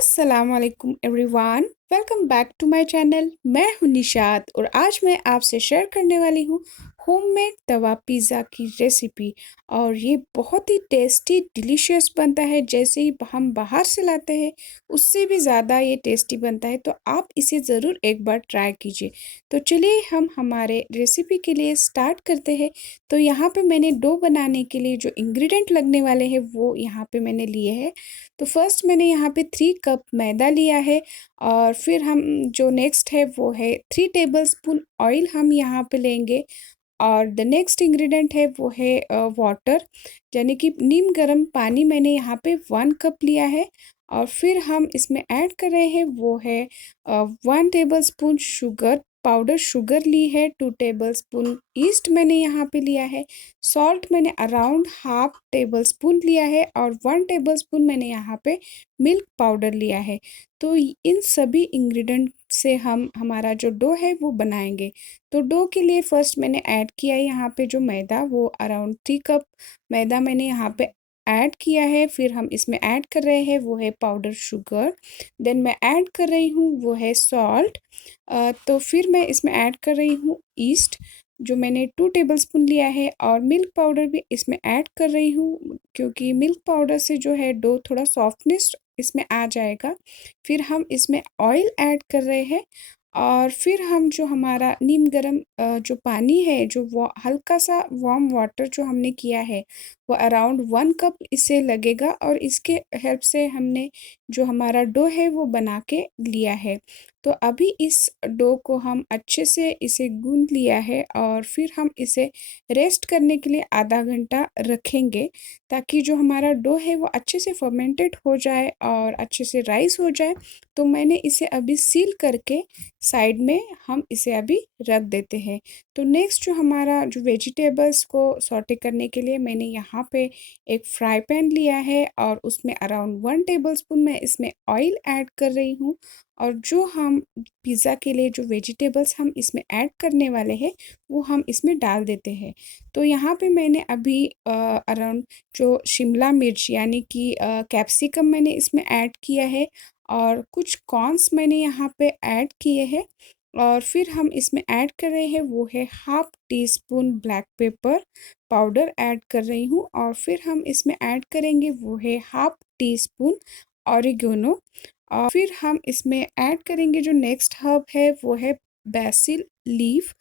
अस्सलाम वालेकुम everyone, welcome back to my channel. मैं हूं निशाद और आज मैं आपसे शेयर करने वाली हूं होममेड तवा पिज़्ज़ा की रेसिपी। और ये बहुत ही टेस्टी डिलीशियस बनता है। जैसे ही हम बाहर से लाते हैं उससे भी ज़्यादा ये टेस्टी बनता है, तो आप इसे ज़रूर एक बार ट्राई कीजिए। तो चलिए हम हमारे रेसिपी के लिए स्टार्ट करते हैं। तो यहाँ पे मैंने डो बनाने के लिए जो इंग्रेडिएंट लगने वाले हैं वो यहाँ पे मैंने लिए हैं। तो फर्स्ट मैंने यहाँ पे 3 कप मैदा लिया है। और फिर हम जो नेक्स्ट है वो है 3 टेबलस्पून ऑयल हम यहाँ पे लेंगे। और द नेक्स्ट इंग्रेडिएंट है वो है वाटर, यानी कि नीम गर्म पानी मैंने यहाँ पे 1 कप लिया है। और फिर हम इसमें ऐड कर रहे हैं वो है 1 टेबलस्पून शुगर पाउडर शुगर ली है, 2 टेबलस्पून ईस्ट मैंने यहाँ पे लिया है। सॉल्ट मैंने अराउंड हाफ टेबलस्पून लिया है और 1 टेबलस्पून मैंने यहाँ पे मिल्क पाउडर लिया है। तो इन सभी इंग्रेडिएंट से हम हमारा जो डो है वो बनाएंगे। तो डो के लिए फर्स्ट मैंने ऐड किया है यहाँ पे जो मैदा, वो अराउंड 3 कप मैदा मैंने यहाँ पे ऐड किया है। फिर हम इसमें ऐड कर रहे हैं वो है पाउडर शुगर। देन मैं ऐड कर रही हूँ वो है सॉल्ट। तो फिर मैं इसमें ऐड कर रही हूँ ईस्ट, जो मैंने 2 टेबलस्पून लिया है। और मिल्क पाउडर भी इसमें ऐड कर रही हूँ, क्योंकि मिल्क पाउडर से जो है डो थोड़ा सॉफ्टनेस इसमें आ जाएगा। फिर हम इसमें ऑयल ऐड कर रहे हैं। और फिर हम जो हमारा नीम गर्म जो पानी है, जो वो हल्का सा वार्म वाटर जो हमने किया है, वो अराउंड 1 कप इसे लगेगा। और इसके हेल्प से हमने जो हमारा डो है वो बना के लिया है। तो अभी इस डो को हम अच्छे से इसे गूंद लिया है और फिर हम इसे रेस्ट करने के लिए आधा घंटा रखेंगे, ताकि जो हमारा डो है वो अच्छे से फर्मेंटेड हो जाए और अच्छे से राइस हो जाए। तो मैंने इसे अभी सील करके साइड में हम इसे अभी रख देते हैं। तो नेक्स्ट जो हमारा जो वेजिटेबल्स को सॉटे करने के लिए मैंने यहाँ पे एक फ्राई पैन लिया है और उसमें अराउंड 1 टेबलस्पून मैं इसमें ऑयल ऐड कर रही हूँ। और जो हम पिज़्ज़ा के लिए जो वेजिटेबल्स हम इसमें ऐड करने वाले हैं वो हम इसमें डाल देते हैं। तो यहाँ पे मैंने अभी अराउंड जो शिमला मिर्च यानी कि कैप्सिकम मैंने इसमें ऐड किया है। और कुछ कॉर्न्स मैंने यहाँ पे ऐड किए हैं। और फिर हम इसमें ऐड कर रहे हैं वो है half tea spoon black pepper powder add कर रही हूँ। और फिर हम इसमें ऐड करेंगे वो है हाफ टी स्पून ऑरिगेनो। और फिर हम इसमें ऐड करेंगे जो नेक्स्ट हर्ब है वो है बेसिल लीफ।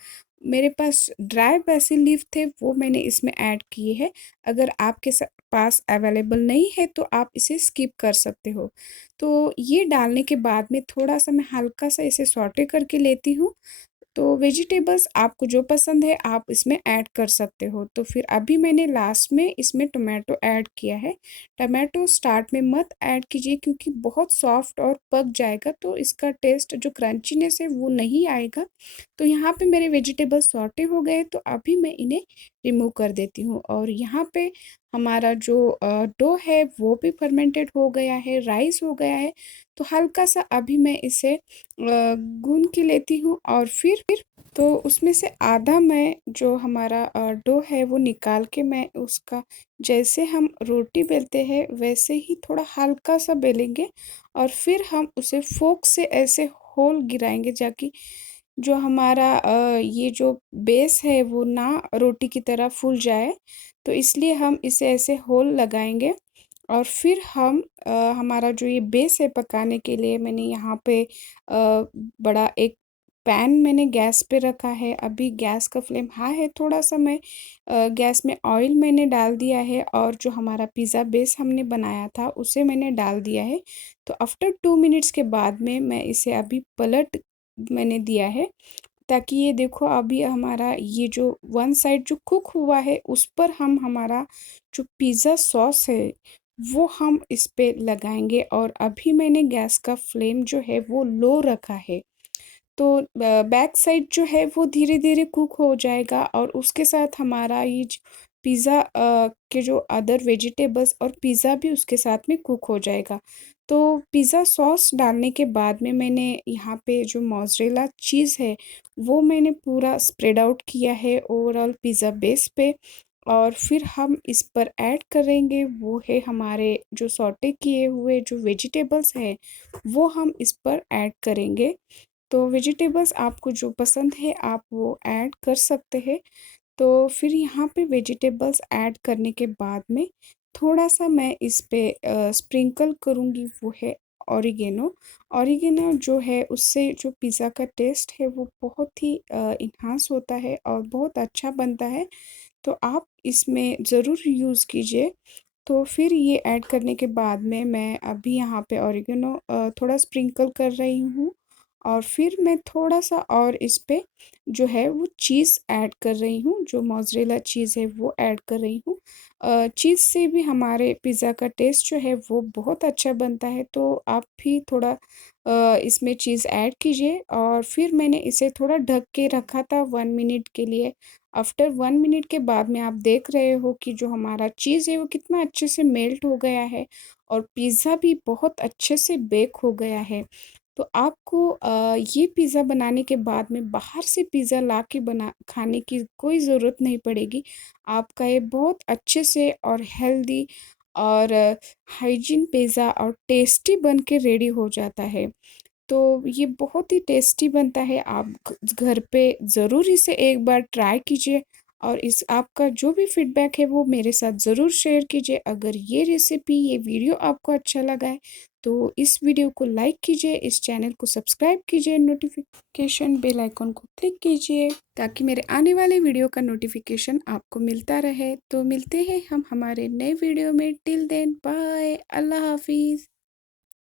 मेरे पास ड्राई बेसिल लीफ थे, वो मैंने इसमें ऐड किए हैं। अगर आपके पास अवेलेबल नहीं है तो आप इसे स्किप कर सकते हो। तो ये डालने के बाद में थोड़ा सा मैं हल्का सा इसे सॉटे करके लेती हूँ। तो वेजिटेबल्स आपको जो पसंद है आप इसमें ऐड कर सकते हो। तो फिर अभी मैंने लास्ट में इसमें टोमेटो ऐड किया है। टोमेटो स्टार्ट में मत ऐड कीजिए, क्योंकि बहुत सॉफ्ट और पक जाएगा तो इसका टेस्ट जो क्रंचीनेस है वो नहीं आएगा। तो यहाँ पे मेरे वेजिटेबल्स सॉटे हो गए, तो अभी मैं इन्हें रिमूव कर देती हूँ। और यहाँ पे हमारा जो डो है वो भी फर्मेंटेड हो गया है, राइस हो गया है। तो हल्का सा अभी मैं इसे गूंद के लेती हूँ। और फिर तो उसमें से आधा मैं जो हमारा डो है वो निकाल के मैं उसका, जैसे हम रोटी बेलते हैं वैसे ही थोड़ा हल्का सा बेलेंगे। और फिर हम उसे फोक से ऐसे होल गिराएंगे, ताकि जो हमारा ये जो बेस है वो ना रोटी की तरह फूल जाए। तो इसलिए हम इसे ऐसे होल लगाएंगे। और फिर हम हमारा जो ये बेस है पकाने के लिए, मैंने यहाँ पे बड़ा एक पैन मैंने गैस पे रखा है। अभी गैस का फ्लेम हाई है। थोड़ा सा मैं गैस में ऑयल मैंने डाल दिया है और जो हमारा पिज़्ज़ा बेस हमने बनाया था उसे मैंने डाल दिया है। तो आफ्टर 2 मिनट्स के बाद में मैं इसे अभी पलट मैंने दिया है, ताकि ये देखो अभी हमारा ये जो वन साइड जो कुक हुआ है उस पर हम हमारा जो पिज़्ज़ा सॉस है वो हम इस पे लगाएंगे। और अभी मैंने गैस का फ्लेम जो है वो लो रखा है। तो बैक साइड जो है वो धीरे धीरे कुक हो जाएगा और उसके साथ हमारा ये पिज़्ज़ा के जो अदर वेजिटेबल्स और पिज़्ज़ा भी उसके साथ में कुक हो जाएगा। तो पिज़्ज़ा सॉस डालने के बाद में मैंने यहाँ पे जो मोज़रेला चीज़ है वो मैंने पूरा स्प्रेड आउट किया है ओवरऑल पिज़्ज़ा बेस पे। और फिर हम इस पर ऐड करेंगे वो है हमारे जो सौटे किए हुए जो वेजिटेबल्स हैं, वो हम इस पर ऐड करेंगे। तो वेजिटेबल्स आपको जो पसंद है आप वो ऐड कर सकते हैं। तो फिर यहाँ पे वेजिटेबल्स ऐड करने के बाद में थोड़ा-सा मैं इस पे स्प्रिंकल करूँगी वो है ऑरिगेनो। ऑरिगेनो जो है उससे जो पिज़्ज़ा का टेस्ट है वो बहुत ही एनहांस होता है और बहुत अच्छा बनता है। तो आप इसमें ज़रूर यूज़ कीजिए। तो फिर ये ऐड करने के बाद में मैं अभी यहाँ पे ऑरिगेनो थोड़ा स्प्रिंकल कर रही हूँ और फिर मैं थोड़ा-सा और इस पे जो है वो चीज़ ऐड कर रही हूँ, जो मोज़रेला चीज़ है वो ऐड कर रही हूँ। चीज़ से भी हमारे पिज़्ज़ा का टेस्ट जो है वो बहुत अच्छा बनता है, तो आप भी थोड़ा इसमें चीज़ ऐड कीजिए और फिर मैंने इसे थोड़ा ढक के रखा था 1 मिनट के लिए। आफ्टर 1 मिनट के बाद में आप देख रहे हो कि जो हमारा चीज़ है वो कितना अच्छे से मेल्ट हो गया है और पिज़्ज़ा भी बहुत अच्छे से बेक हो गया है। तो आपको ये पिज़्ज़ा बनाने के बाद में बाहर से पिज़्ज़ा ला के बना खाने की कोई ज़रूरत नहीं पड़ेगी। आपका ये बहुत अच्छे से और हेल्दी और हाइजीन पिज़्ज़ा और टेस्टी बन के रेडी हो जाता है। तो ये बहुत ही टेस्टी बनता है, आप घर पे ज़रूर इसे एक बार ट्राई कीजिए और इस आपका जो भी फीडबैक है वो मेरे साथ ज़रूर शेयर कीजिए। अगर ये रेसिपी, ये वीडियो आपको अच्छा लगा है, तो इस वीडियो को लाइक कीजिए, इस चैनल को सब्सक्राइब कीजिए, नोटिफिकेशन बेल आइकन को क्लिक कीजिए ताकि मेरे आने वाले वीडियो का नोटिफिकेशन आपको मिलता रहे। तो मिलते हैं हम हमारे नए वीडियो में। टिल देन बाय, अल्लाह हाफिज़।